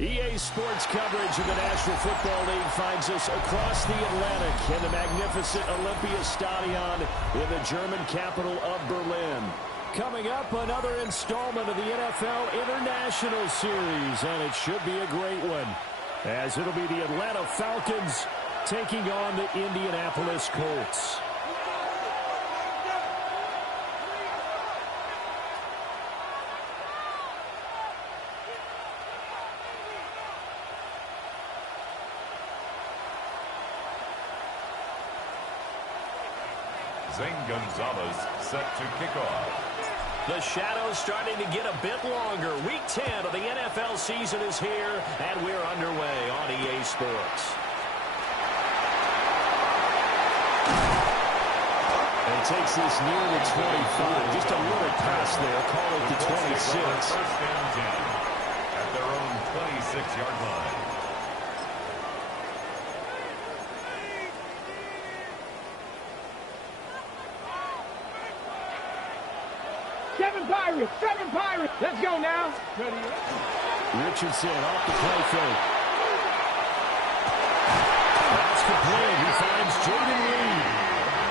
EA Sports coverage of the National Football League finds us across the Atlantic in the magnificent Olympia Stadion in the German capital of Berlin. Coming up, another installment of the NFL International Series, and it should be a great one, as it'll be the Atlanta Falcons taking on the Indianapolis Colts. Zane Gonzalez set to kick off. The shadow's starting to get a bit longer. Week 10 of the NFL season is here, and we're underway on EA Sports. And he takes this near the 25. Just a little pass there. Call it the 26. First and 10 at their own 26-yard line. Seven Pirates. Let's go now. Richardson off the play fake. That's complete. He finds Jordan Reed.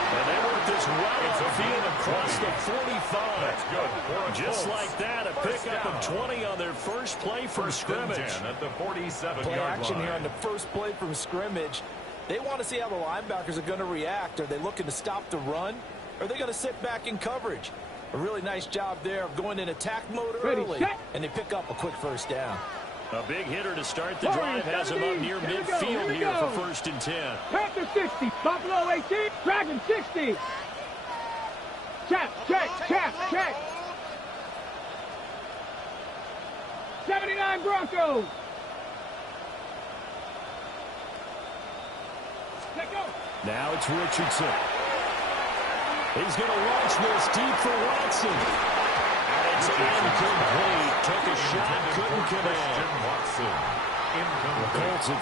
And they work this well off the field across the 45. That's good. Just like that, a pickup of 20 on their first play from scrimmage. At the 47-yard play action line. here on the first play from scrimmage. They want to see how the linebackers are going to react. Are they looking to stop the run? Or are they going to sit back in coverage? A really nice job there of going in attack mode early, and they pick up a quick first down. A big hitter to start the drive has him up near midfield here for first and 10. Panther 60, Buffalo 18, Dragon 60. Check. 79 Broncos. Let go. Now it's Richardson. He's going to launch this deep for Watson. And it's incomplete. Took a shot, couldn't connect. The Colts at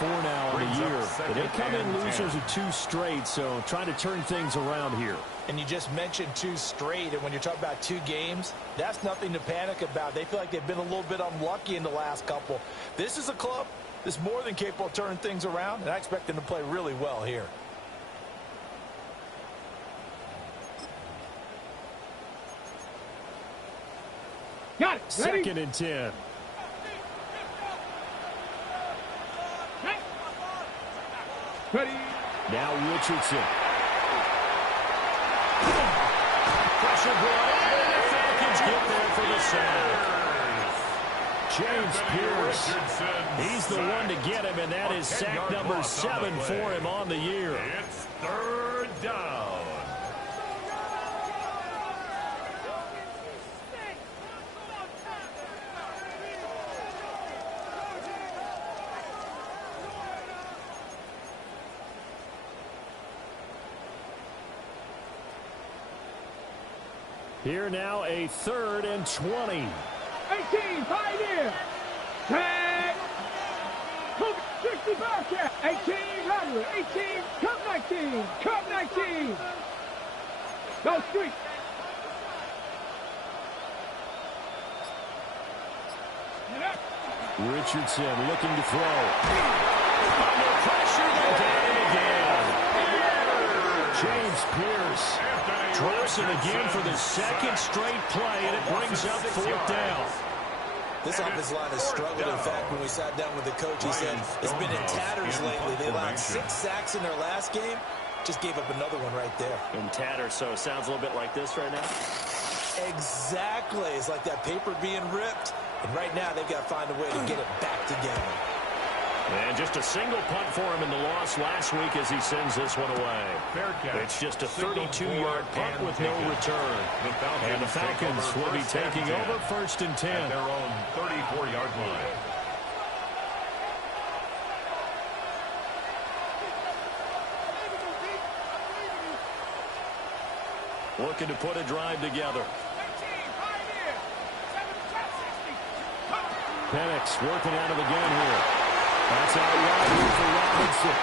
5-4 now on the year. But they come in losers of 2 straight, so trying to turn things around here. And you just mentioned 2 straight, and when you're talking about 2 games, that's nothing to panic about. They feel like they've been a little bit unlucky in the last couple. This is a club that's more than capable of turning things around, and I expect them to play really well here. Got it. Ready? Second and 10. Ready. Now Richardson. Pressure brought in, and the Falcons get there for the sack. James Pierce, he's the one to get him, and that is sack number 7 for him on the year. It's third down. Here now a 3rd and 20. 18, Pioneer. Tag. 60 Bearcat. 18, Rattler. 18, Cup 19. Cup 19. Go street. Richardson looking to throw. Under pressure, they got him again. James Pierce drops it again for the 2nd straight play, and it brings up 4th down. This offensive line has struggled. In fact, when we sat down with the coach, he said it's been in tatters lately. They allowed 6 sacks in their last game. Just gave up another one right there. In tatters, so it sounds a little bit like this right now. Exactly. It's like that paper being ripped. And right now, they've got to find a way to get it back together. And just a single punt for him in the loss last week as he sends this one away. It's just a 32-yard punt with no return. And the Falcons will be taking over first and 10. At their own 34-yard line. Looking to put a drive together. Penix working out of the gun here. That's out wide for Robinson.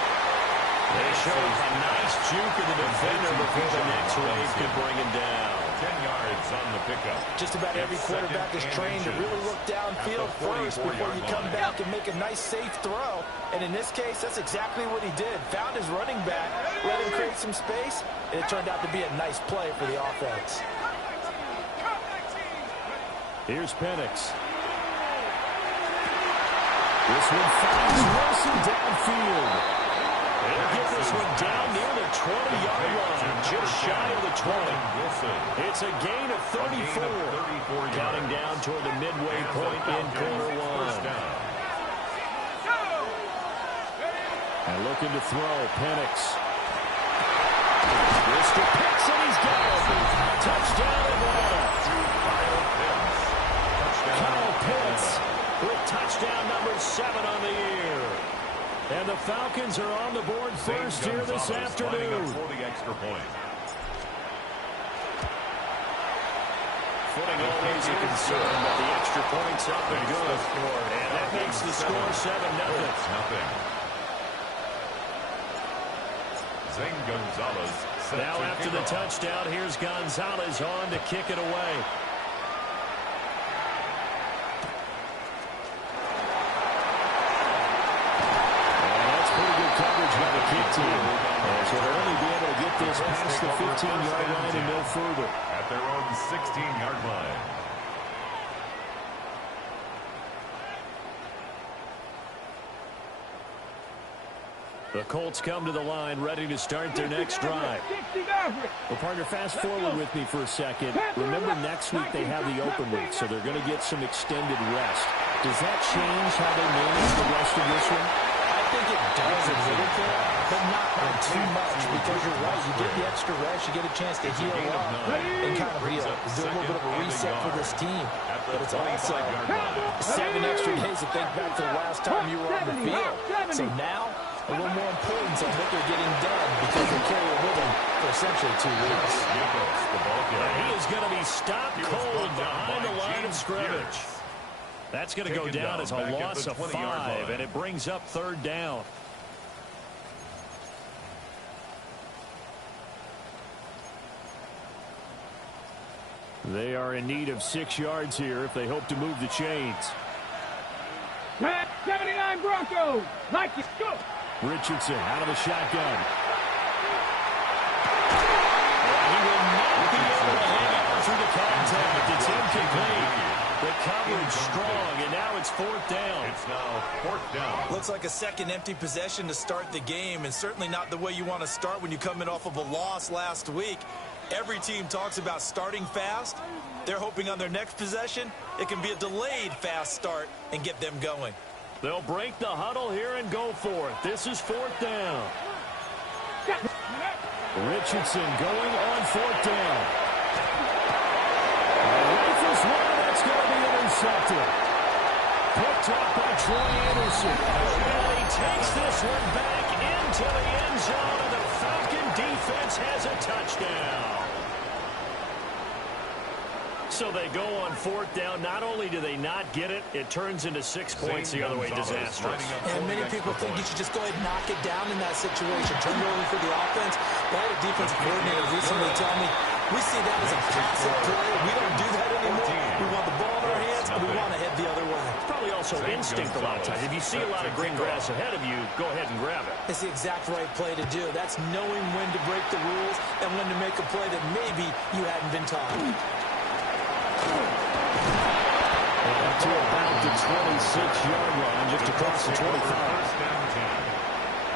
They showed a nice juke of the defender before the next wave could bring him down. 10 yards on the pickup. Just about every quarterback is trained to really look downfield first before you come back and make a nice, safe throw. And in this case, that's exactly what he did. Found his running back, let him create some space, and it turned out to be a nice play for the offense. Here's Penix. This one finds Wilson downfield. They'll get this one down near the 20-yard line, just shy of the 20. It's a gain of 34. Counting down toward the midway point in quarter one. And looking to throw, Penix. Mr. Pitts, and he's got it. Touchdown, Atlanta. Kyle Pitts with touchdown number 7 on the year. And the Falcons are on the board first here this afternoon. For the extra point. Footing always a concern, but the extra point's up and good. And that makes the score 7-0. Zane Gonzalez. Now after the touchdown, here's Gonzalez on to kick it away. Coverage by the kick team. So they'll only be able to get this past the 15-yard line and no further. At their own 16-yard line. The Colts come to the line ready to start their next drive. Well, partner, fast forward with me for a second. Remember, next week they have the open week, so they're going to get some extended rest. Does that change how they manage the rest of this one? I think it does a little bit, but not by too much, because you're right. You get the extra rest, you get a chance to heal up and kind of do a little bit of a reset for this team. But it's also 7 extra days to think back to the last time you were on the field. So now, a little more importance on what they're getting done, because they carry it with them for essentially 2 weeks. He is going to be stopped cold behind the line of scrimmage. That's going to go down as a loss of 5, and it brings up 3rd down. They are in need of 6 yards here if they hope to move the chains. 79 Broncos. Like it. Go. Richardson out of the shotgun. He will not be able to hang on through the contact. It's incomplete. The coverage strong, and now it's 4th down. It's now 4th down. Looks like a second empty possession to start the game, and certainly not the way you want to start when you come in off of a loss last week. Every team talks about starting fast. They're hoping on their next possession, it can be a delayed fast start and get them going. They'll break the huddle here and go for it. This is 4th down. Richardson going on 4th down. Rifles one, that's going to be intercepted. Picked up by Troy Anderson. And he takes this one back into the end zone, and the Falcon defense has a touchdown. So they go on 4th down. Not only do they not get it, it turns into 6 points the other way. Disastrous. And many people think you should just go ahead and knock it down in that situation. Turn it over for the offense. But I had a defensive coordinator recently tell me, we see that as a passive play. We don't do that anymore. We want the ball in our hands, and we want to head the other way. It's probably also instinct a lot of times. If you see a lot of green grass ahead of you, go ahead and grab it. It's the exact right play to do. That's knowing when to break the rules and when to make a play that maybe you hadn't been taught. To about the 26-yard line, just across the 25. First down 10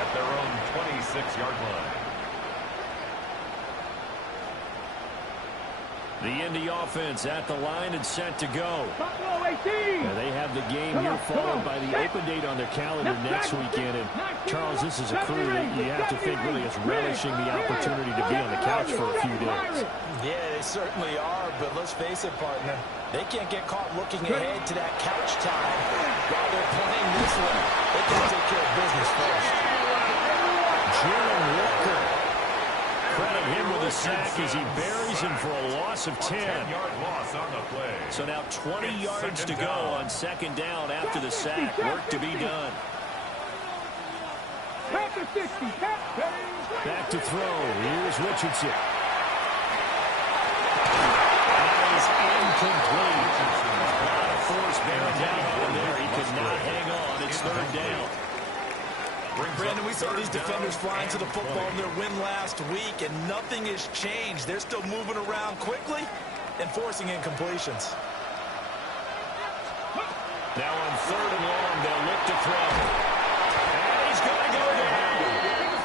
at their own 26-yard line. The Indy offense at the line and set to go. Buffalo 18. They have the game here followed by the open date on their calendar next weekend. And Charles, this is a crew that you have to think really is relishing the opportunity to be on the couch for a few days. Yeah, they certainly are, but let's face it, partner. They can't get caught looking ahead to that couch time while they're playing this way. They got to take care of business first. Jalen Walker. Credit him with a sack as he buries him for a loss of 10. 10-yard loss on the play. So now 20 yards to go on 2nd down after the sack. Work to be done. Pass to 60. Back to throw. Here's Richardson. Incomplete. A lot of force bearing down on him there. He could not hang on. It's third down. Brandon, we saw these defenders flying to the football in their win last week, and nothing has changed. They're still moving around quickly and forcing incompletions. Now on third and long, they'll look to throw. And he's going to go down.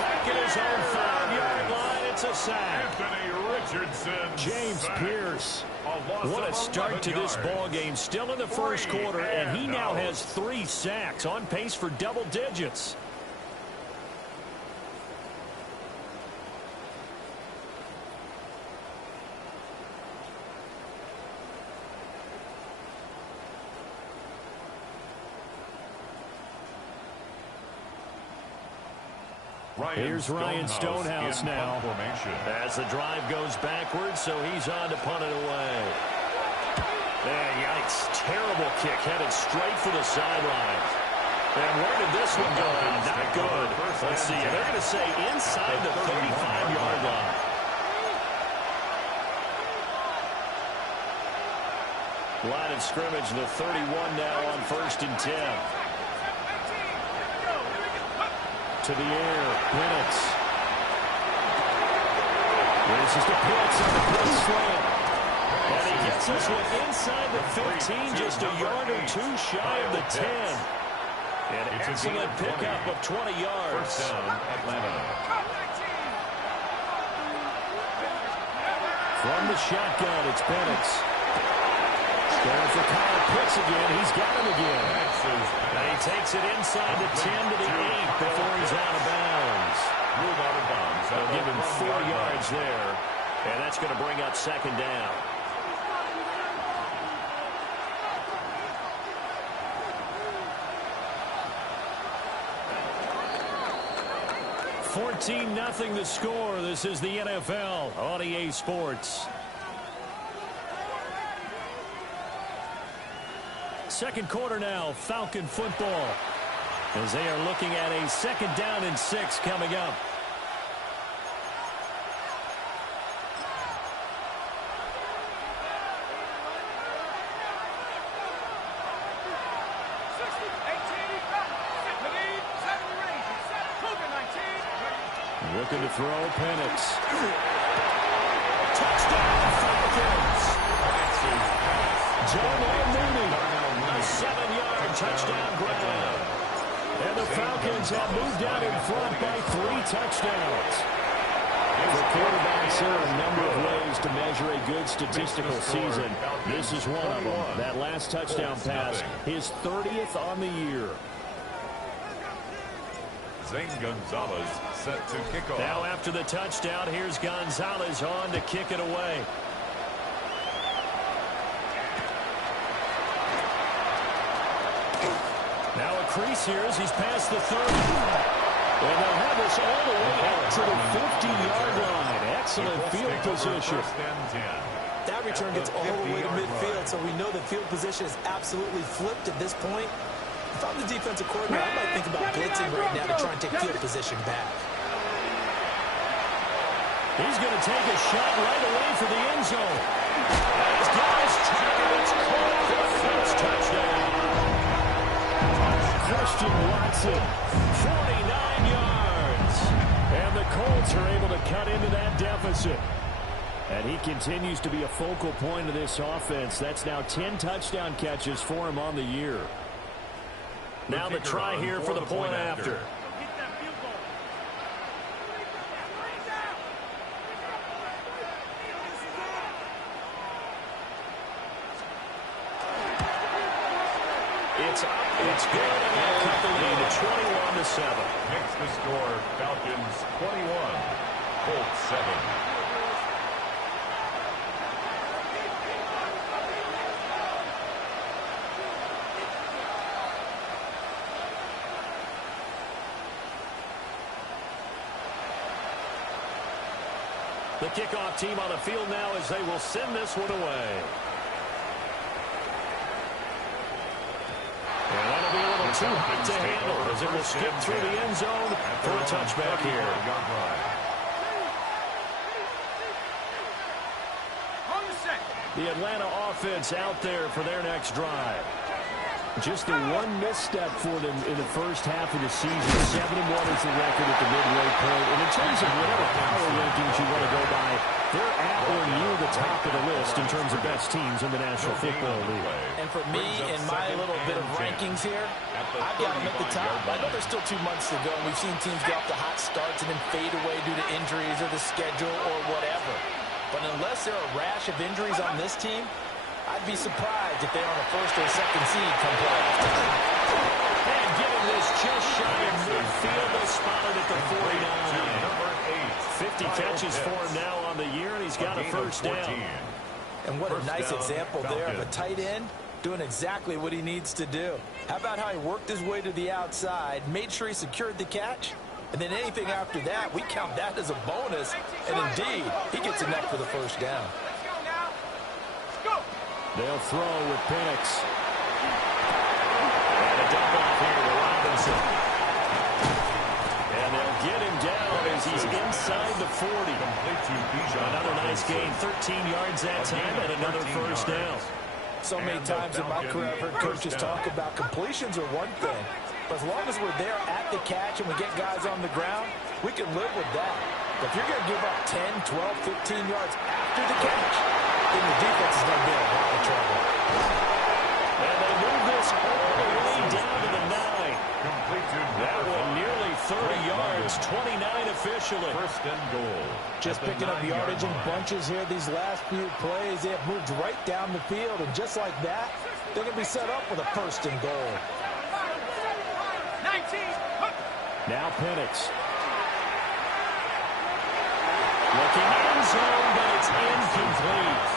Back at his own 5-yard line. It's a sack. Anthony Richardson. James sack. Pierce. What a start to this ball game. Still in the first quarter, and he now has 3 sacks, on pace for double digits. Here's Ryan Stonehouse now as the drive goes backwards, so he's on to punt it away. Yikes. Terrible kick headed straight for the sideline. And where did this one go out? Not good. Let's see. They're going to say inside the 35-yard line. Line of scrimmage, the 31 now on 1st and 10. To the air, Penix. This is the Pitts on the Pitts slant. And he gets this one inside the 15, just a yard or 2 shy of the 10. An excellent pickup of 20 yards. First down, Atlanta. From the shotgun, it's Penix. Going for Kyle Pitts again. He's got him again. And he takes it inside the 10 to the 8 before he's out of bounds. They'll give him 4 yards there. And that's going to bring up second down. $14-0 the score. This is the NFL on EA Sports. Second quarter now, Falcon football, as they are looking at a 2nd down and 6 coming up. Looking to throw, Penix. Touchdown, Falcons. Joe Mooney. A 7-yard touchdown grab. And the Falcons have moved out in front by 3 touchdowns. For quarterbacks, there are a number of ways to measure a good statistical season. This is one of them. That last touchdown pass, his 30th on the year. Zane Gonzalez set to kick off. Now after the touchdown, here's Gonzalez on to kick it away. Now a crease here as he's past the 30. And they'll have this all the way out to the 50-yard line. Excellent field position. That return gets all the way to midfield, so we know the field position is absolutely flipped at this point. If I'm the defensive coordinator, I might think about blitzing right now to try and take field position back. He's going to take a shot right away for the end zone. He's got his tackle. It's caught for the first touchdown. Christian Watson, 49 yards. And the Colts are able to cut into that deficit. And he continues to be a focal point of this offense. That's now 10 touchdown catches for him on the year. Now the try here for the point after. It's up, it's good, and they'll cut the lead to 21-7. Makes the score Falcons 21, Colts 7. The kickoff team on the field now as they will send this one away. And that'll be a little too hot to handle as it will skip through the end zone for a touchback here. The Atlanta offense out there for their next drive. Just the one misstep for them in the first half of the season. 7-1 is the record at the midway point. And in terms of whatever power rankings you want to go by, they're at or near the top of the list in terms of best teams in the National Football League. And for me, in my little bit of rankings here, I've got them at the top. I know there's still 2 months to go, and we've seen teams get off to hot starts and then fade away due to injuries or the schedule or whatever. But unless there are a rash of injuries on this team, I'd be surprised if they're on a first or second seed come playoff time. And getting this just shy of midfield, they spotted at the 49. 50 catches for him now on the year, and he's got a first down. And what a nice example there of a tight end doing exactly what he needs to do. How about how he worked his way to the outside, made sure he secured the catch, and then anything after that, we count that as a bonus. And indeed, he gets a neck for the first down. They'll throw with Penix. And a dump off here to Robinson. And they'll get him down as he's inside the 40. Another nice gain, 13 yards that time, and another first down. So many times in my career, I've heard coaches talk about completions are one thing. But as long as we're there at the catch and we get guys on the ground, we can live with that. But if you're going to give up 10, 12, 15 yards after the catch, then the defense is going to be in a lot of trouble. And they move this all the way down to the 9. That one nearly 30 yards, 29 officially. First and goal. Just picking up yardage in bunches here these last few plays. They have moved right down the field, and just like that, they're going to be set up with a first and goal. 19. Now Penix. Looking in zone, but it's incomplete.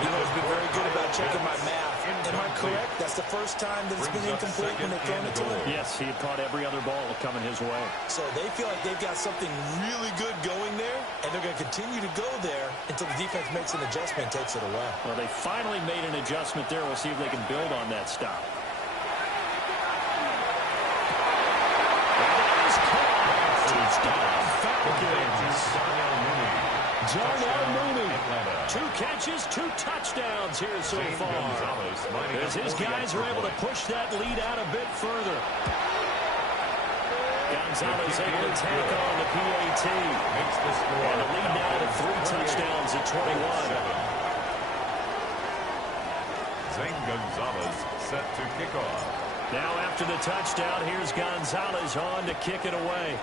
He's been very good about checking my math. Am I correct? That's the first time that it's been incomplete when they've thrown it to him? Yes, he had caught every other ball coming his way. So they feel like they've got something really good going there, and they're going to continue to go there until the defense makes an adjustment and takes it away. Well, they finally made an adjustment there. We'll see if they can build on that stop. Touchdown, Falcons. Darnell Mooney. 2 catches, 2 touchdowns here so far. As his guys are able to push that lead out a bit further. Gonzalez able to tack on the PAT. And a lead now to 3 touchdowns at 21. Zane Gonzalez set to kick off. Now after the touchdown, here's Gonzalez on to kick it away.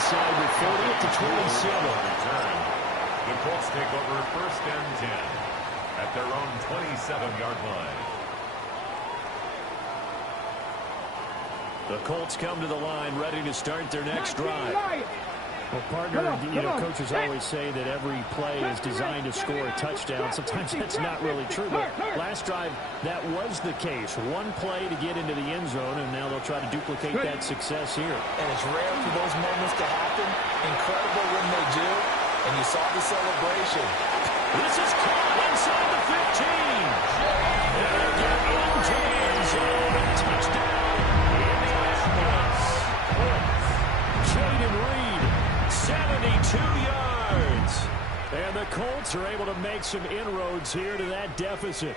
Inside with 40 at the 27. The Colts take over first and 10 at their own 27-yard line. The Colts come to the line ready to start their next drive. Well, partner, coaches always say that every play is designed to score a touchdown. Sometimes that's not really true, but last drive, that was the case. One play to get into the end zone, and now they'll try to duplicate that success here. And it's rare for those moments to happen. Incredible when they do, and you saw the celebration. This is caught inside the 15. And they'll get into the end zone, and touchdown, Indianapolis. Jaden Reed. 72 yards. And the Colts are able to make some inroads here to that deficit.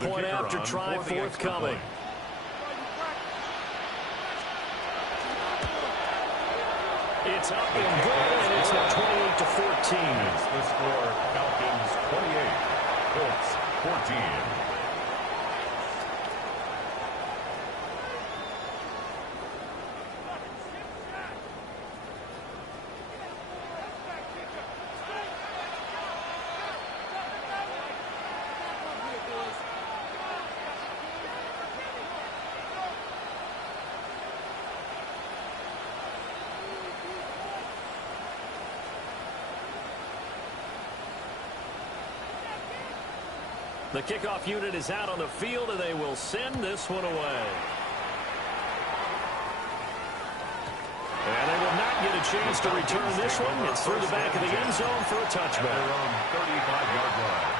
Point after try forthcoming. It's up and good, and it's now 28-14. It's the score, Falcons 28, Colts 14. The kickoff unit is out on the field, and they will send this one away. And they will not get a chance to return this one. It's through the back of the end zone for a touchback. Their own 35-yard line.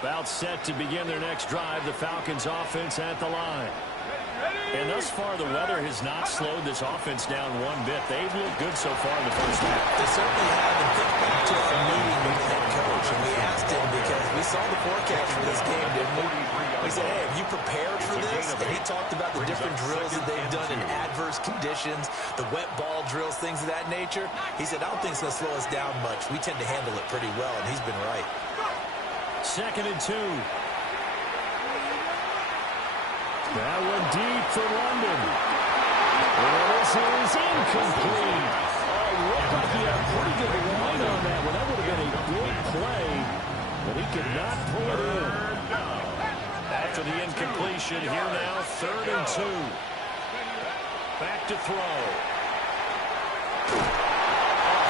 About set to begin their next drive, the Falcons offense at the line. And thus far, the weather has not slowed this offense down one bit. They've looked good so far in the first half. They certainly have. And think back to our meeting with the head coach, and we asked him because we saw the forecast for this game, didn't we? We said, hey, have you prepared for this? And he talked about the different drills that they've done in adverse conditions, the wet ball drills, things of that nature. He said, I don't think it's going to slow us down much. We tend to handle it pretty well, and he's been right. 2nd and 2. That one deep for London. And this is incomplete. Looked like he had a pretty good line on that one. That would have been a good play, but he could not pull it in. After the incompletion, here now, 3rd and 2. Back to throw.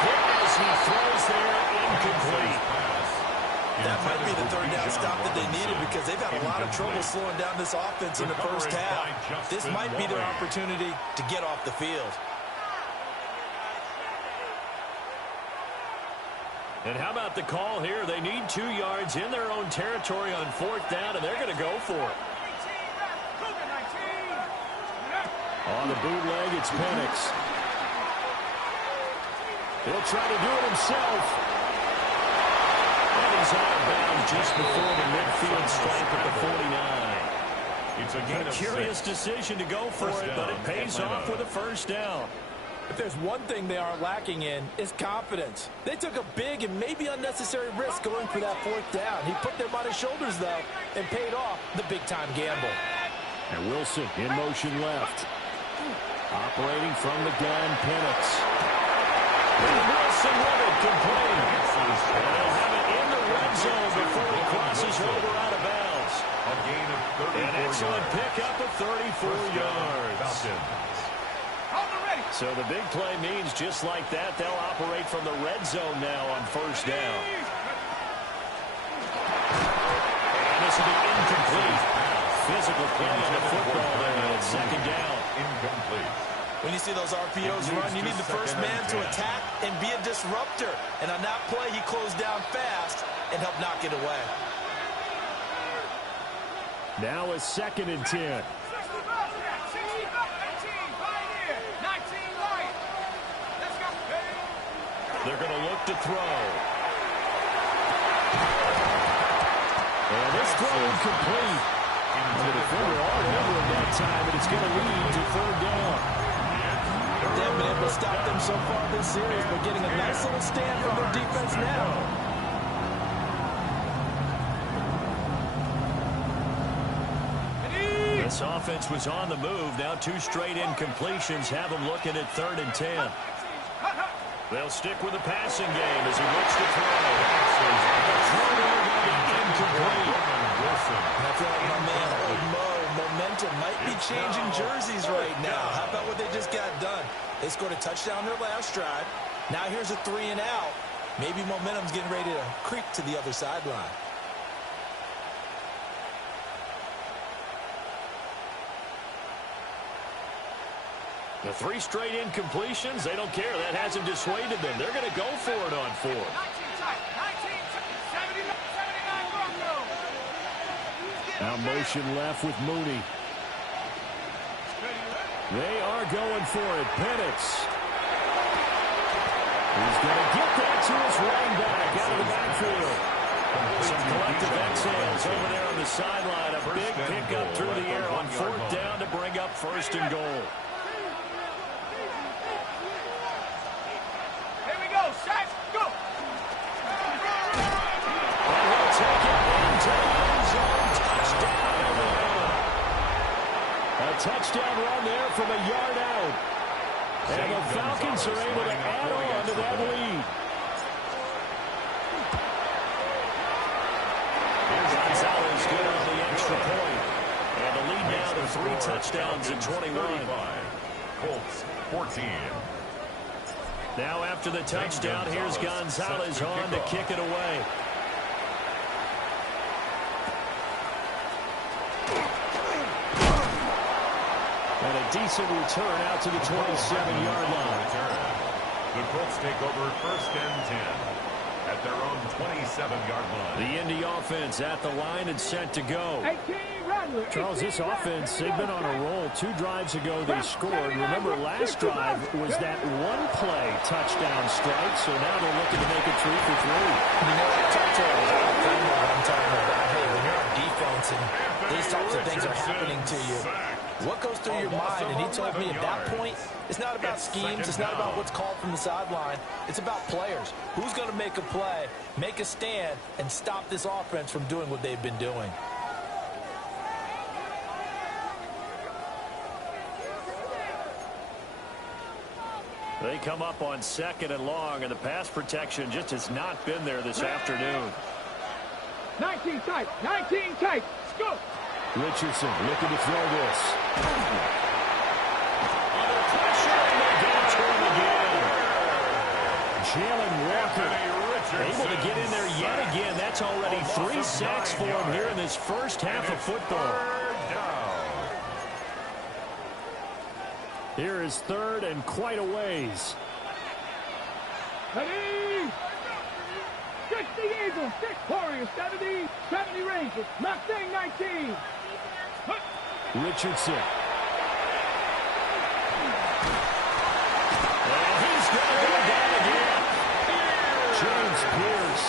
Hit as he throws there, incomplete. That might be the 3rd down stop that they needed because they've had a lot of trouble slowing down this offense in the first half. This might be their opportunity to get off the field. And how about the call here? They need 2 yards in their own territory on 4th down, and they're going to go for it. On the bootleg, it's Penix. He'll try to do it himself. He's out of bounds just before the midfield stripe at the 49. It's a curious decision to go for it, but it pays off with a 1st down. If there's one thing they are lacking in, it's confidence. They took a big and maybe unnecessary risk going for that 4th down. He put them on his shoulders, though, and paid off the big-time gamble. And Wilson in motion left. Operating from the gun, Penix. Wilson with it, complete. And they'll have it in the red zone before he crosses over out of bounds. A gain of 34 An excellent yards. pickup of 34 yards. Falcons. So the big play means just like that, they'll operate from the red zone now on 1st down. And this will be incomplete. Physical play on the football there at 2nd down. Incomplete. When you see those RPOs run, you need the first man to attack and be a disruptor. And on that play, he closed down fast and helped knock it away. Now a 2nd and 10. They're going to look to throw. And this throw incomplete. The defender all over him that time, and it's going to lead to 3rd down. They haven't been able to stop them so far this series, but getting a nice little stand from their defense now. This offense was on the move. Now 2 straight incompletions have them looking at 3rd and 10. They'll stick with the passing game as he looks to throw. The throw there will be incomplete. I feel like my man, old Mo, momentum might be changing jerseys right now. How about what they just got done? They scored a touchdown their last drive. Now here's a 3 and out. Maybe momentum's getting ready to creep to the other sideline. The 3 straight incompletions, they don't care. That hasn't dissuaded them. They're going to go for it on 4th. Now motion left with Mooney. They are going for it. Penix. He's going to get that to his running back out of the backfield. Some collective exhales over there on the sideline. A big pickup through the air on 4th down to bring up 1st and goal. Touchdown run there from a yard out. And the Falcons are able to add on to that lead. Gonzalez good on the extra point. And the lead now to 3 touchdowns at 21. Colts 14. Now after the touchdown, here's Gonzalez on to kick it away. And a decent return out to the 27-yard line. The Colts take over 1st and 10 at their own 27-yard line. The Indy offense at the line and set to go. Charles, this offense, they've been on a roll. 2 drives ago they scored. Remember, last drive was that one-play touchdown strike, so now they're looking to make it 3 for 3. You know, I talked to what I'm talking about. Hey, when you're on defense and these types of things are happening to you, what goes through your mind? And he told me at that point, it's not about schemes. It's not about what's called from the sideline. It's about players. Who's going to make a play, make a stand, and stop this offense from doing what they've been doing? They come up on 2nd and long, and the pass protection just has not been there this afternoon. 19 tight, 19 tight. Let's go. Richardson looking to throw this. Under pressure, and they get to him again. Jalen Walker able to get in there yet again. That's already 3 sacks for him here in this first half of football. Here is 3rd and quite a ways. Ready? 60 Eagles, 6 Warriors, 70 Rangers, Mustang 19. Richardson. And he's going to go down again. James Pierce.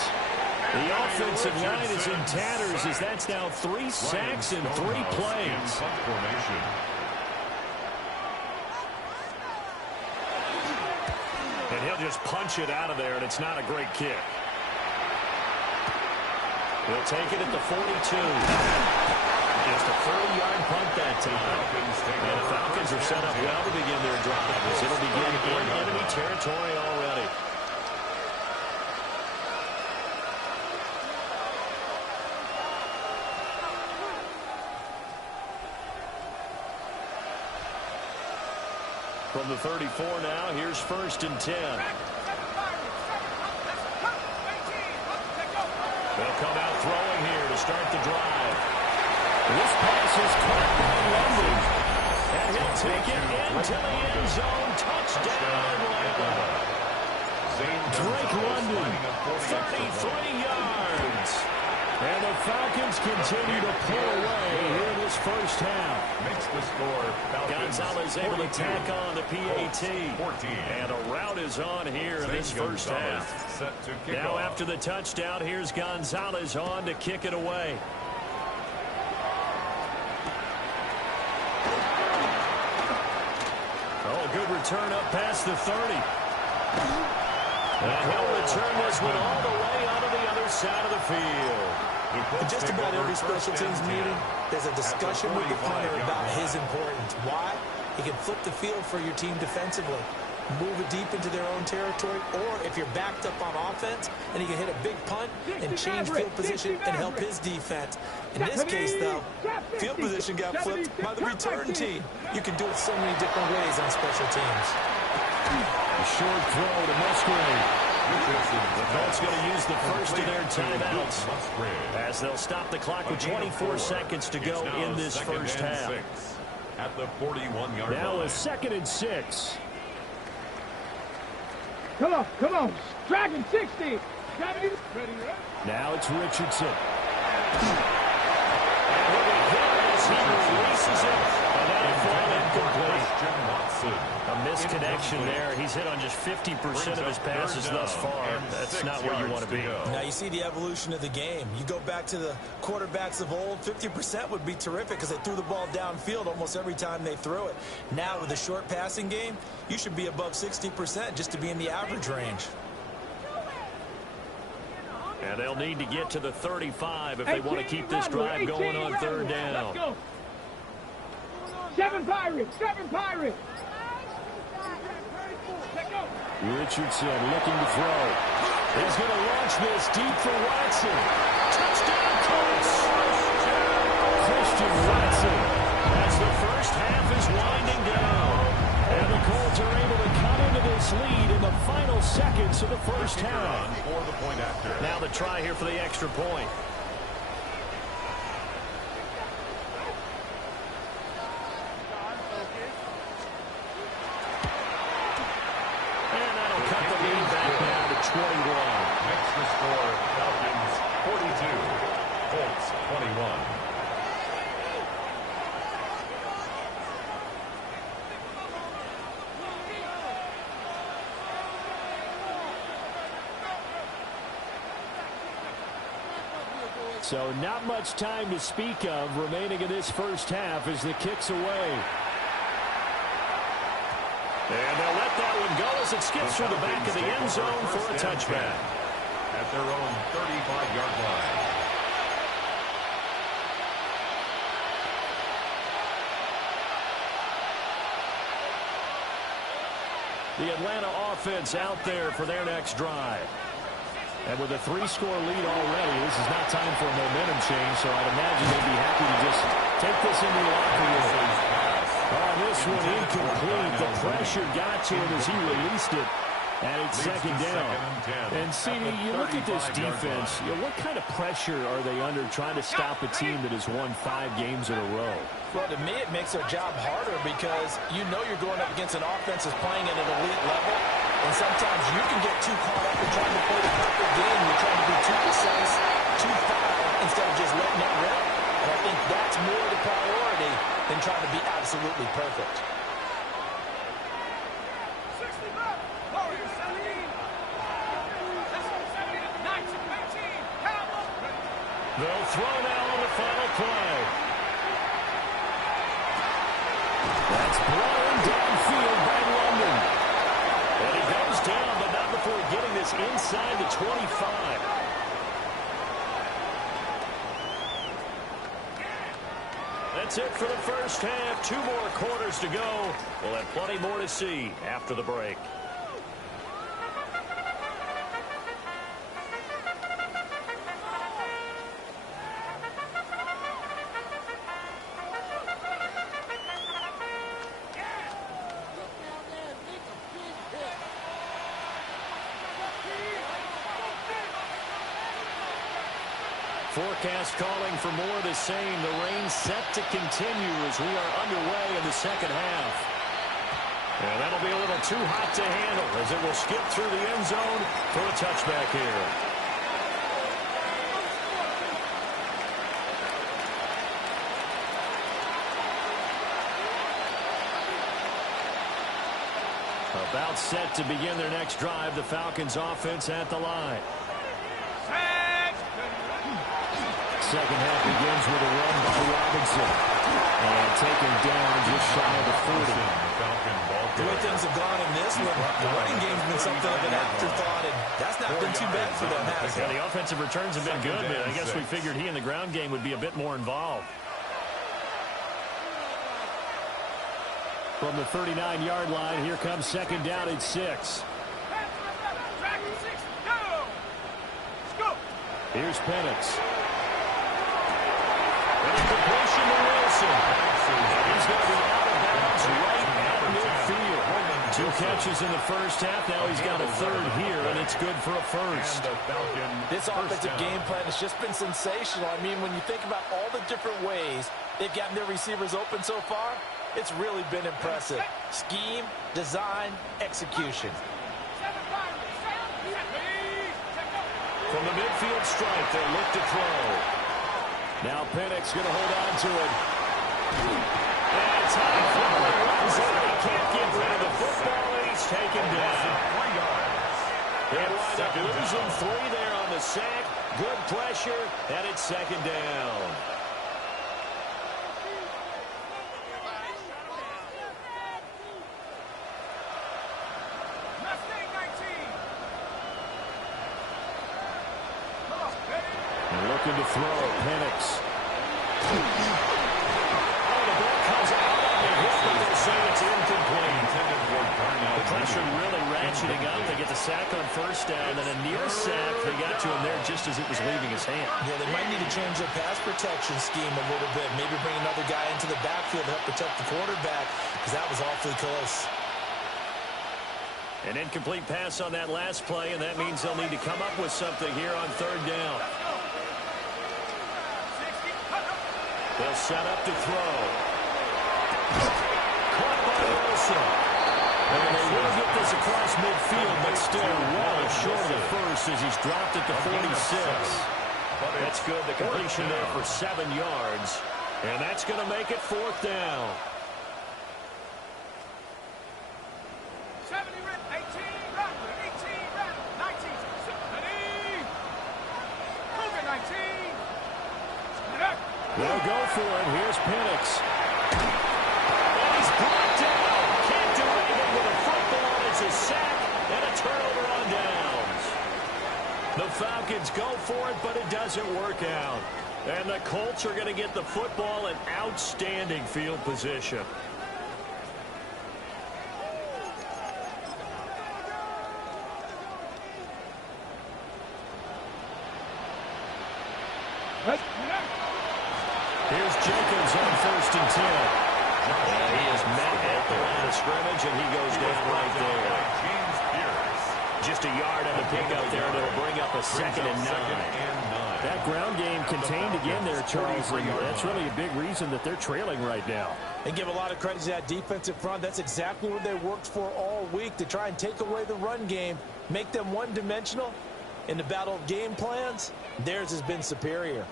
The offensive line is in tatters as that's now 3 sacks in 3 plays. And he'll just punch it out of there, and it's not a great kick. He'll take it at the 42. Just a 40-yard punt that time. And the Falcons are set up well to begin their drive as it'll begin in enemy territory already. From the 34 now, here's 1st and 10. They'll come out throwing here to start the drive. This pass is caught by London. And he'll take it into the end zone. Touchdown, Atlanta. Drake London, 33 yards. And the Falcons continue to pull away here in this first half. Makes the score. Gonzalez able to tack on the PAT. And a route is on here in this first half. Now after the touchdown, here's Gonzalez on to kick it away. Oh, good return up past the 30. And he'll return this one all the way out of the other side of the field. In just about every special teams meeting, there's a discussion with the punter about his importance. Why? He can flip the field for your team defensively, move it deep into their own territory, or if you're backed up on offense, and he can hit a big punt and change field position and help his defense. In this case, though, field position got flipped by the return team. You can do it so many different ways on special teams. A short throw to Musgrave. The Colts going to use the first of their timeouts as they'll stop the clock with 24 seconds to go in this first half. At the 41-yard line. Now a 2nd and 6. Come on. Dragon 60. 70. Now it's Richardson. And when he hits, he releases it. And that'll fall incomplete. A misconnection there. He's hit on just 50% of his passes thus far. That's not where you want to be. Now you see the evolution of the game. You go back to the quarterbacks of old, 50% would be terrific because they threw the ball downfield almost every time they threw it. Now with a short passing game, you should be above 60% just to be in the average range. And they'll need to get to the 35 if they want to keep this drive going on 3rd down. Let's go. 7 Pirates. Richardson looking to throw. He's going to launch this deep for Watson. Touchdown, Colts! Christian Watson as the first half is winding down. And the Colts are able to cut into this lead in the final seconds of the first half. Now the try here for the extra point. Makes the score Falcons 42, Colts 21. So not much time to speak of remaining in this first half as the kick's away. And they'll let that one go as it skips through the back of the end zone for a touchback. At their own 35-yard line. The Atlanta offense out there for their next drive. And with a 3-score lead already, this is not time for a momentum change, so I'd imagine they'd be happy to just take this into the locker room. Oh, this one incomplete. The pressure got to him as he released it. And it's second down. And, CD, you look at this defense, what kind of pressure are they under trying to stop a team that has won 5 games in a row? Well, to me, it makes their job harder because you know you're going up against an offense that's playing at an elite level. And sometimes you can get too caught up in trying to play the perfect game. You're trying to be too precise, too foul, instead of just letting it rip. And I think that's more the priority than trying to be absolutely perfect. They'll throw now on the final play. That's blown downfield by London. And he goes down, but not before getting this inside the 25. That's it for the first half. 2 more quarters to go. We'll have plenty more to see after the break. Forecast calling for more of the same. The rain set to continue as we are underway in the second half. And that'll be a little too hot to handle as it will skip through the end zone for a touchback here. About set to begin their next drive. The Falcons offense at the line. Second half begins with a run by Robinson. And taken down just shy of the 40. The way things have gone in this one, the running game's been something of an afterthought, and that's not been too bad for them, has it? Yeah, the offensive returns have been good, but I guess we figured he in the ground game would be a bit more involved. From the 39-yard line, here comes second down at 6. Here's Penix. And a completion to Wilson. He's going to be out of bounds right at midfield. 2 catches in the first half. Now he's got a 3rd here, and it's good for a first. This offensive game plan has just been sensational. I mean, when you think about all the different ways they've gotten their receivers open so far, it's really been impressive. Scheme, design, execution. From the midfield stripe, they'll look to throw. Now Penix going to hold on to it. And it's high fly. Runs in. He can't get rid of the football, and he's taken down. They wind up losing 3 there on the sack. Good pressure, and it's second down. Looking to throw, Penix. Oh, the ball comes out on the hit, but they'll say it's incomplete. The pressure really ratcheting up. They get the sack on first down, and a near sack. They got to him there just as it was leaving his hand. Yeah, they might need to change their pass protection scheme a little bit. Maybe bring another guy into the backfield to help protect the quarterback, because that was awfully close. An incomplete pass on that last play, and that means they'll need to come up with something here on 3rd down. They'll set up to throw. Caught by Wilson. And they will get this across midfield, but still well short of the first as he's dropped it to 46. That's good. The completion there for 7 yards. And that's going to make it 4th down. 70, 18, 19, 70. Move it, 19. They'll go for it. Here's Penix. And he's brought down. Can't do anything with a football. It's a sack and a turnover on downs. The Falcons go for it, but it doesn't work out. And the Colts are going to get the football in outstanding field position. Here's Jenkins on 1st and 10. And he is met at the line of scrimmage, and he goes down right there. Just a yard on the pickup there, and it'll bring up a 2nd and 9. That ground game contained again there, Charles, and that's really a big reason that they're trailing right now. They give a lot of credit to that defensive front. That's exactly what they worked for all week, to try and take away the run game, make them one-dimensional. In the battle of game plans, theirs has been superior.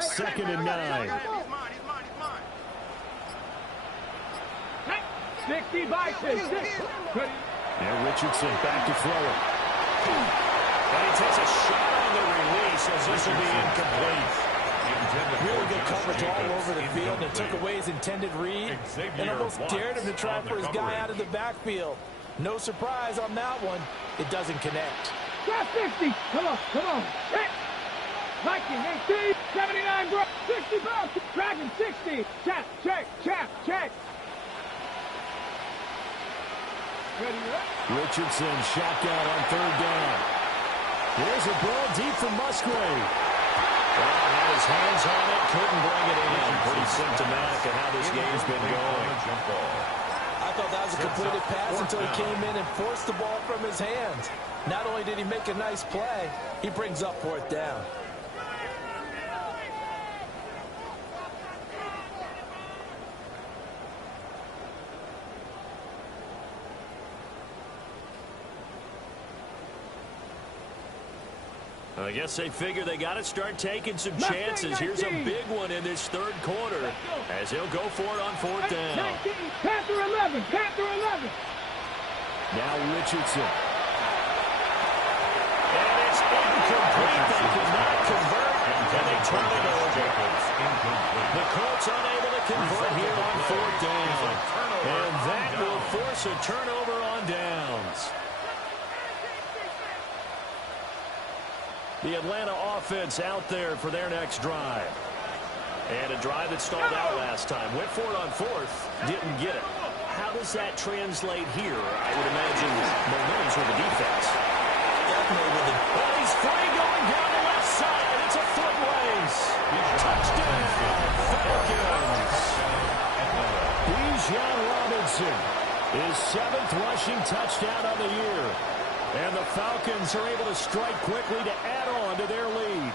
2nd and 9. 60 by 6. Now Richardson back to throw it. And he takes a shot on the release as this will be incomplete. Really good coverage all over the field, and took away his intended read and almost dared him to try for his guy out of the backfield. No surprise on that one. It doesn't connect. Got 60. Come on. Check. 19, 18, 79, bro. 60 pounds. Dragon 60. Check. Richardson shotgun on 3rd down. Here's a ball deep from Musgrave. Well, had his hands on it, couldn't bring it in. Pretty symptomatic of how this game's been going. I thought that was a completed pass until he came in and forced the ball from his hands. Not only did he make a nice play, he brings up 4th down. I guess they figure they got to start taking some chances. Here's a big one in this 3rd quarter as he'll go for it on 4th down. 19, Panther 11. Now Richardson. And it's incomplete. They cannot convert, and they turn it over. The Colts unable to convert here on 4th down. And that will force a turnover on downs. The Atlanta offense out there for their next drive. And a drive that stalled out last time. Went for it on 4th. Didn't get it. How does that translate here? I would imagine momentum's with the defense. Definitely with it. But he's free going down the left side. It's a foot race. Touchdown, Falcons. Bijan Robinson, his 7th rushing touchdown of the year. And the Falcons are able to strike quickly to add on to their lead.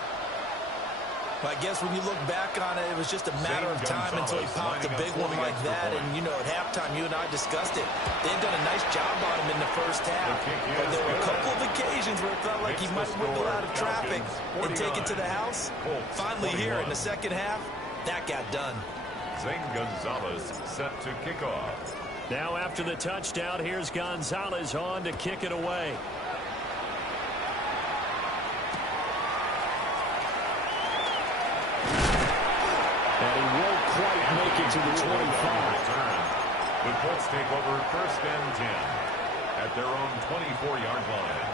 I guess when you look back on it, it was just a matter of time until he popped a big one like that. And, you know, at halftime, you and I discussed it. They've done a nice job on him in the first half. But there were a couple of occasions where it felt like he might wiggle out of traffic and take it to the house. Finally here in the second half, that got done. Zane Gonzalez set to kick off. Now after the touchdown, here's Gonzalez on to kick it away. And he won't quite make it to the 25. The Colts take over 1st and 10 at their own 24-yard line.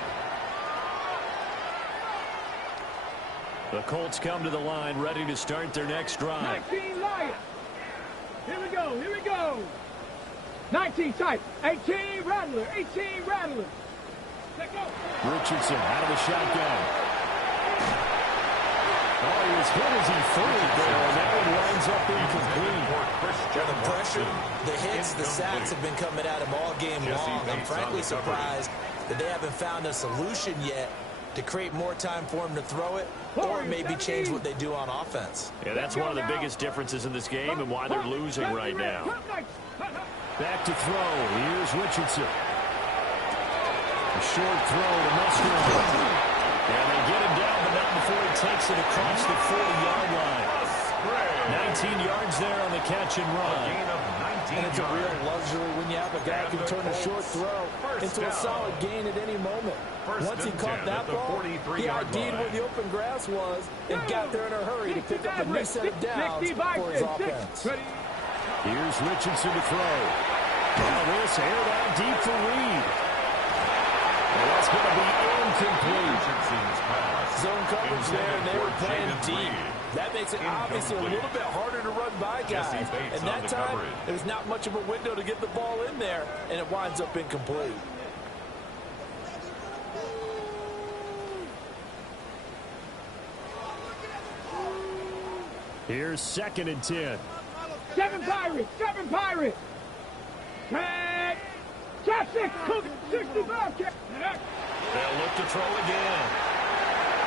The Colts come to the line ready to start their next drive. 19 Lions. Here we go. 19 tight. 18 Rattler. Richardson out of the shotgun. Oh, he was hit as he threw it there, and that one winds up incomplete. The pressure, the hits, the sacks have been coming at him all game long. I'm frankly surprised that they haven't found a solution yet to create more time for him to throw it, or maybe change what they do on offense. Yeah, that's one of the biggest differences in this game and why they're losing right now. Back to throw. Here's Richardson. A short throw to Musgrave. And they get him down, but not before he takes it across the 40-yard line. 19 yards there on the catch and run. And it's a real luxury when you have a guy who can turn a short throw into a solid gain at any moment. Once he caught that ball, he ID'd where the open grass was and got there in a hurry to pick up a new set of downs for his offense. Here's Richardson to throw. Now this aired out deep for Reed. And that's going to be incomplete. Zone coverage there, and they were playing deep. That makes it obviously a little bit harder to run by guys. And that time, there's not much of a window to get the ball in there, and it winds up incomplete. Here's 2nd and 10. 7 Pirates, 7 Pirates. Shot 6, 65. They'll look to throw again.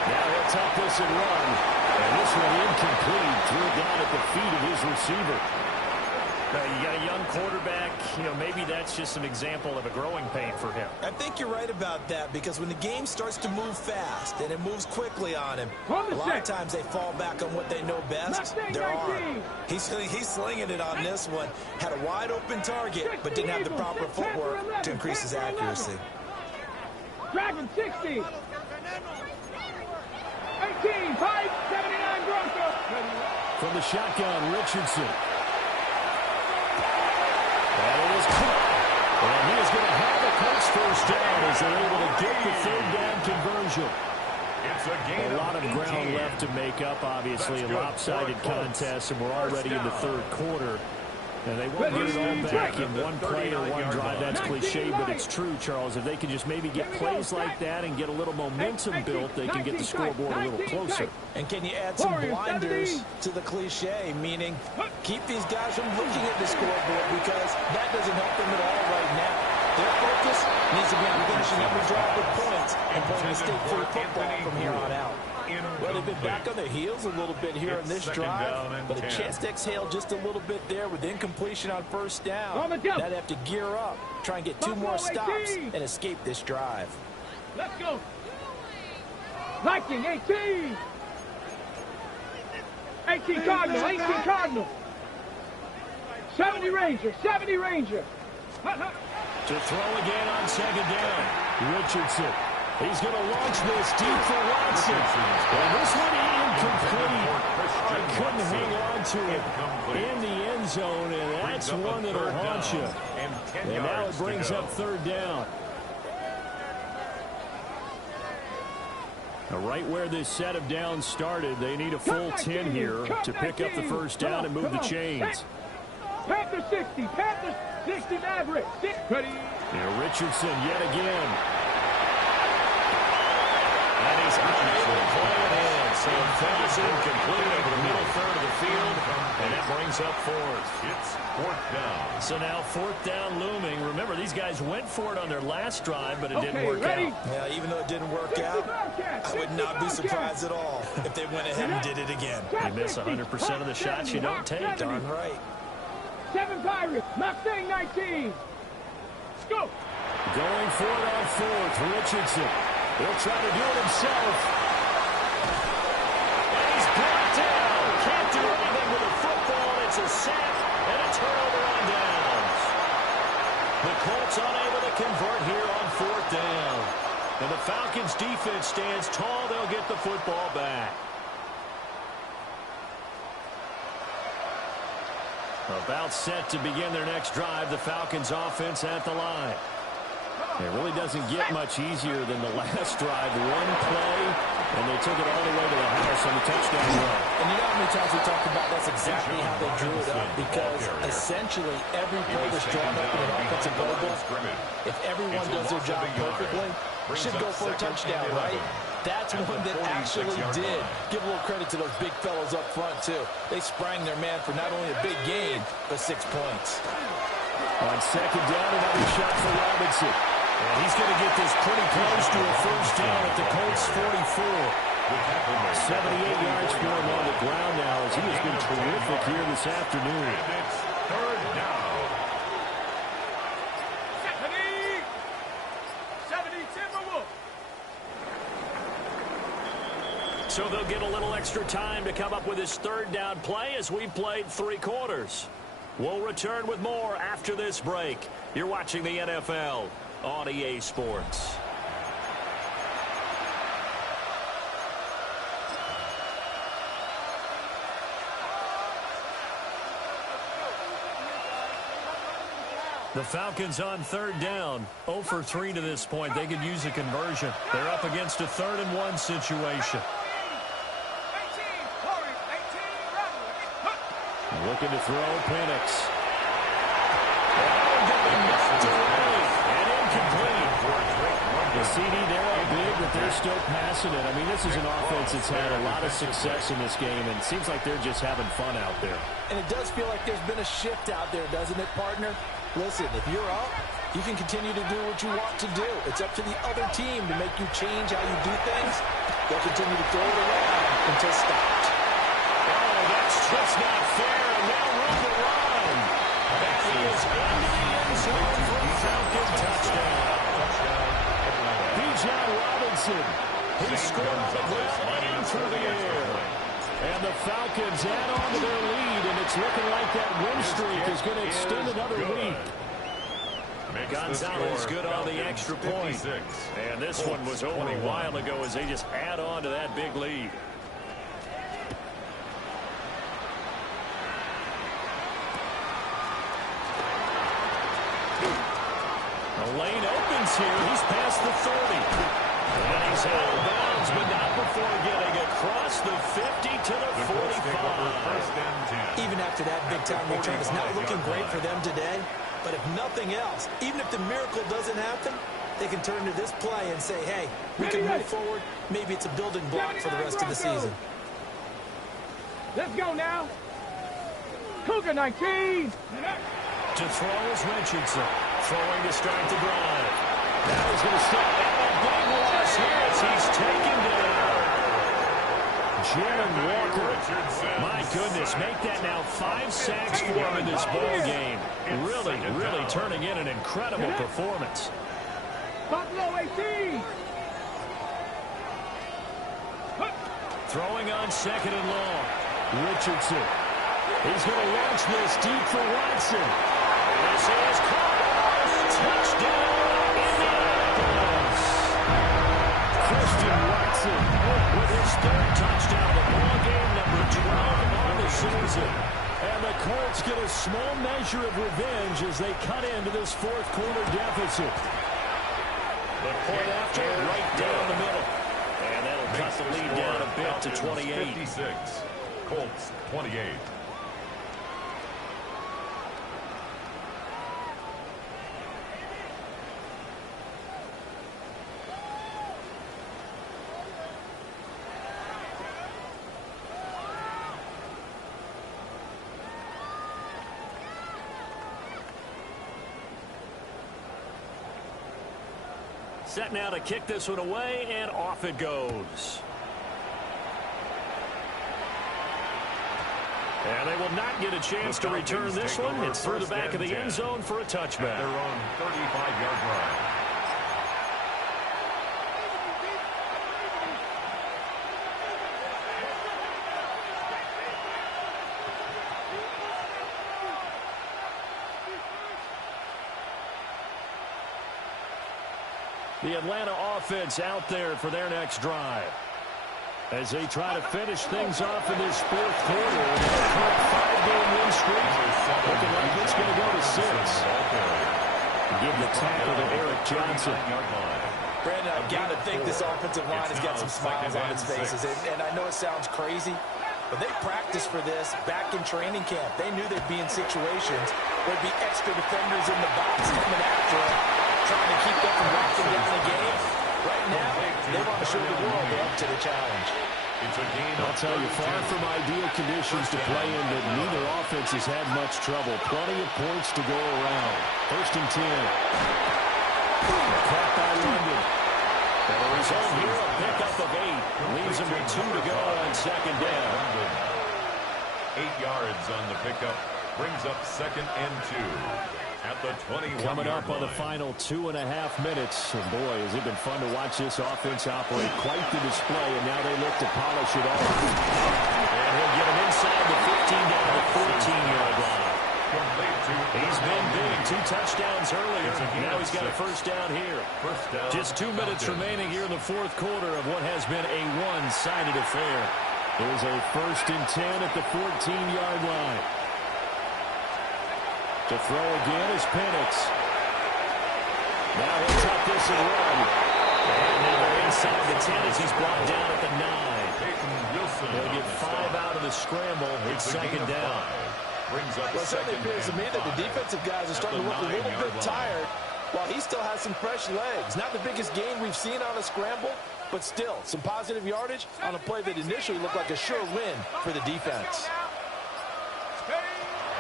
Now he'll tuck this and run. And this one incomplete. Threw it down at the feet of his receiver. Now, you got a young quarterback. You know, maybe that's just an example of a growing pain for him. I think you're right about that, because when the game starts to move fast and it moves quickly on him, a lot of times they fall back on what they know best, their arm. He's slinging it on this one. Had a wide open target, but didn't have the proper footwork to increase his accuracy. Dragon 60. 18, 5, 79 Broncos. From the shotgun, Richardson. And it is caught. And he is going to have a Colts first down as they're able to get the 3rd down conversion. It's a gain A lot of ground left to make up, obviously, a lopsided contest, and we're already in the 3rd quarter. And they won't get it all back in one play or one drive. That's cliche, but it's true, Charles. If they can just maybe get plays like that and get a little momentum built, they can get the scoreboard a little closer. And can you add some blinders to the cliche, meaning keep these guys from looking at the scoreboard, because that doesn't help them at all right now. Their focus needs to be on finishing every drive with points and playing mistake-free football from here on out. Well, they've been back on their heels a little bit here in this drive, but a chance to exhale just a little bit there with incompletion on 1st down. They'd have to gear up, try and get 2 more stops, and escape this drive. Let's go. Viking 18. 18 Cardinal, 18 Cardinal. 70 Ranger, 70 Ranger. To throw again on 2nd down. Richardson. He's going to launch this deep for Watson. And this one incomplete. I couldn't hang on to it in the end zone, and that's one that'll haunt you. And now it brings up 3rd down. Now, right where this set of downs started, they need a full 10 here to pick up the 1st down and move the chains. Panther 60, Panther 60 Maverick. Ready. Now Richardson yet again. And he's unable to play it in. So a pass incomplete over the middle 3rd of the field. And that brings up 4th. It's 4th down. So now 4th down looming. Remember, these guys went for it on their last drive, but it didn't work out. Yeah, even though it didn't work out, I would not be surprised at all if they went ahead and did it again. You miss 100% of the shots you don't take. Darn right. 7 Pirates, Mustang 19. Let's go. Going for it on 4th, Richardson. He'll try to do it himself. And he's brought down. Can't do anything with the football. It's a sack and a turnover on downs. The Colts unable to convert here on 4th down. And the Falcons defense stands tall. They'll get the football back. About set to begin their next drive. The Falcons offense at the line. It really doesn't get much easier than the last drive. One play, and they took it all the way to the house on the touchdown run. And you know how many times we talked about that's exactly how they drew it up, because essentially every play that's drawn up in an offensive global, if everyone does their job perfectly, should go for a touchdown, right? That's one that actually did. Give a little credit to those big fellows up front, too. They sprang their man for not only a big gain, but 6 points. On 2nd down, another shot for Robinson. And he's going to get this pretty close to a first down at the Colts 44. 78 yards for him on the ground now as he has been terrific here this afternoon. It's third down. 70 Timberwolves. So they'll get a little extra time to come up with his third down play as we've played 3 quarters. We'll return with more after this break. You're watching the NFL on EA Sports. The Falcons on third down, 0 for 3 to this point. They could use a conversion. They're up against a 3rd and 1 situation. Looking to throw, Penix. And incomplete. The CD, they're all big, but they're still passing it. I mean, this is an offense that's had a lot of success in this game, and it seems like they're just having fun out there. And it does feel like there's been a shift out there, doesn't it, partner? Listen, if you're up, you can continue to do what you want to do. It's up to the other team to make you change how you do things. They'll continue to throw it around until stopped. Oh, that's just not fair. And now room to run. That is into the end zone for a Falcon touchdown. Bijan Robinson. He scored on the ground and through the air. And the Falcons add on to their lead, and it's looking like that win streak is going to extend another week. Gonzalez good on the extra point. And this one was over a while ago as they just add on to that big lead. The lane opens here. He's past the 30. And he's out of bounds, but not before getting across the 50 to the 45. Even after that big-time return, it's not looking great for them today. But if nothing else, even if the miracle doesn't happen, they can turn to this play and say, hey, we can move forward. Maybe it's a building block for the rest of the season. Let's go now. Cougar 19. To throw is Richardson. Throwing to start the drive. Now he's going to stop. And a big loss here as he's taken down. Jalen Walker. My goodness, make that now 5 sacks for him in this ball game. Really turning in an incredible performance. Buffalo 18. Throwing on 2nd and long. Richardson. He's going to launch this deep for Watson. This is caught. Touchdown, Indianapolis. Christian Watson with his 3rd touchdown of the ball game, number 12 on the season. And the Colts get a small measure of revenge as they cut into this 4th quarter deficit. The point after right down the middle. And that'll cut the lead down a bit to 28. 56. Colts 28. Set now to kick this one away, and off it goes. And they will not get a chance to return this one. It's through the back of the end zone for a touchback. Their own 35-yard line. The Atlanta offense out there for their next drive. As they try to finish things off in this 4th quarter. A current 5-game win streak. Looking like it's going to go to 6. Give the tackle to Eric Johnson. Brandon, I've got to think this offensive line has got some smiles on its faces. And I know it sounds crazy, but they practiced for this back in training camp. They knew they'd be in situations where there'd be extra defenders in the box coming after them, trying to keep them from locking down the game. Right now, they want to show the world they're up to the challenge. I'll tell you, far from ideal conditions to play in, but neither offense has had much trouble. Plenty of points to go around. 1st and 10. Caught by London. And the result here, a pickup of 8. Leaves him with 2 to go on second down. 8 yards on the pickup. Brings up 2nd and 2 at the 21-yard line. Coming up on the final 2.5 minutes. And boy, has it been fun to watch this offense operate. Quite the display, and now they look to polish it off. And he'll get him inside the 15 down to the 14-yard line. He's been big. 2 touchdowns earlier. Now he's got a first down here. Just 2 minutes remaining here in the fourth quarter of what has been a one-sided affair. There's a 1st and 10 at the 14-yard line. To throw again is Penix. Now he'll tuck this and run. And now they're inside the 10 as he's brought down at the 9. They'll get 5 out of the scramble. It's 2nd down. Well, it certainly appears to me that the defensive guys are starting to look a little bit tired while he still has some fresh legs. Not the biggest gain we've seen on a scramble, but still some positive yardage on a play that initially looked like a sure win for the defense.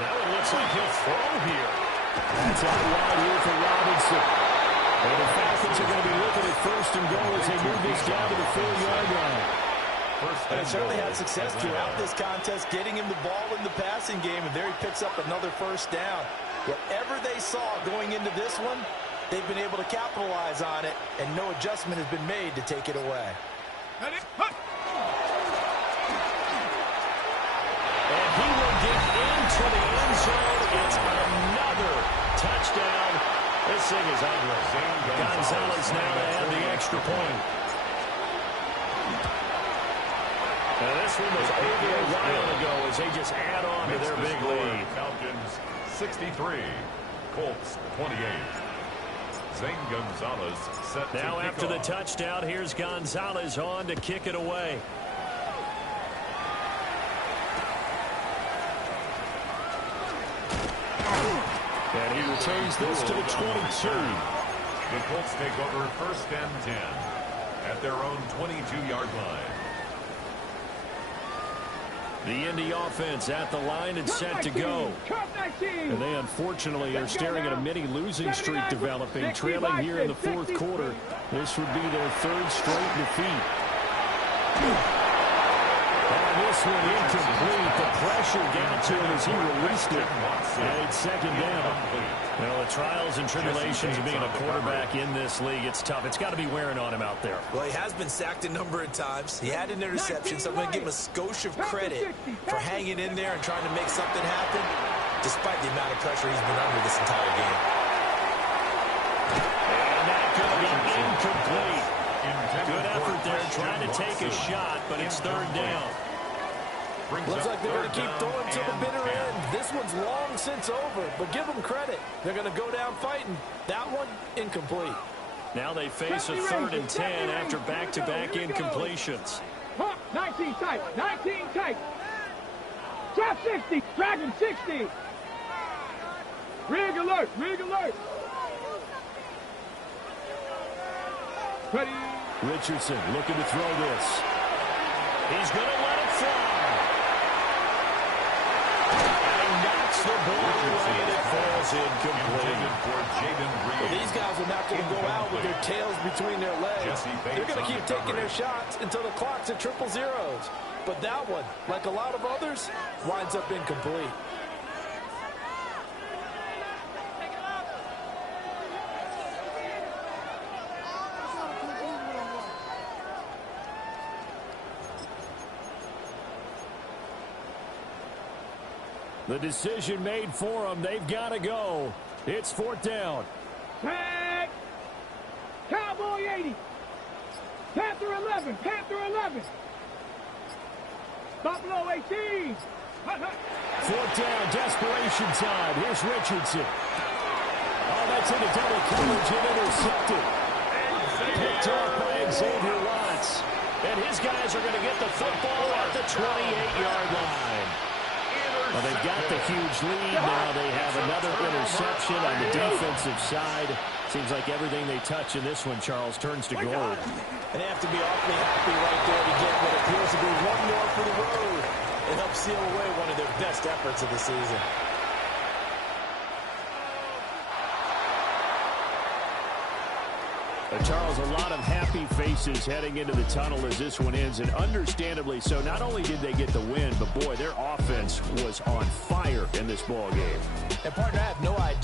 Now it looks like he'll throw here. That's out wide here for Robinson. And the Falcons are going to be looking at 1st and goal as they move this down to the 4-yard line. And it certainly had success throughout this contest, getting him the ball in the passing game, and there he picks up another 1st down. Whatever they saw going into this one, they've been able to capitalize on it, and no adjustment has been made to take it away. And he will get into the end zone. It's another touchdown. This thing is ugly. Gonzalez now to add the extra point. Now this one was over a while ago as they just add on to their big lead. Falcons 63, Colts 28. Zane Gonzalez set to now after the off. touchdown, here's Gonzalez on to kick it away. And he returns this to the 22. The Colts take over 1st and 10 at their own 22-yard line. The Indy offense at the line and set to go. And they unfortunately are staring at a mini losing streak developing, trailing here in the fourth quarter. This would be their 3rd straight defeat. And this one incomplete. The pressure got to him as he released it. And it's 2nd down. Well, the trials and tribulations of being a quarterback in this league, it's tough. It's got to be wearing on him out there. Well, he has been sacked a number of times. He had an interception, so I'm going to give him a skosh of credit for hanging in there and trying to make something happen, despite the amount of pressure he's been under this entire game. And that could be incomplete. Good effort there, trying to take a shot, but it's 3rd down. Looks like they're going to keep throwing to the bitter end. This one's long since over, but give them credit. They're going to go down fighting. That one, incomplete. Now they face a 3rd and 10 after back-to-back incompletions. 19 tight, 19 tight. Trap 60, Dragon 60. Rig alert, rig alert. Ready. Richardson looking to throw this. He's going to let it fly. The ball away, and it falls incomplete. Well, these guys are not going to go out with their tails between their legs. They're going to keep taking their shots until the clock's at 000. But that one, like a lot of others, winds up incomplete. The decision made for them. They've got to go. It's 4th down. Tag. Cowboy 80. Panther 11. Panther 11. Buffalo 18. 4th down. Desperation time. Here's Richardson. Oh, that's into double coverage and intercepted. Picked off by Xavier Watts. And his guys are going to get the football at the 28-yard line. Well, they've got the huge lead now. They have another interception on the defensive side. Seems like everything they touch in this one, Charles, turns to gold. And they have to be awfully happy right there to get what appears to be one more for the road and help seal away one of their best efforts of the season. Charles, a lot of happy faces heading into the tunnel as this one ends, and understandably so. Not only did they get the win, but boy, their offense was on fire in this ball game. And partner, I have no idea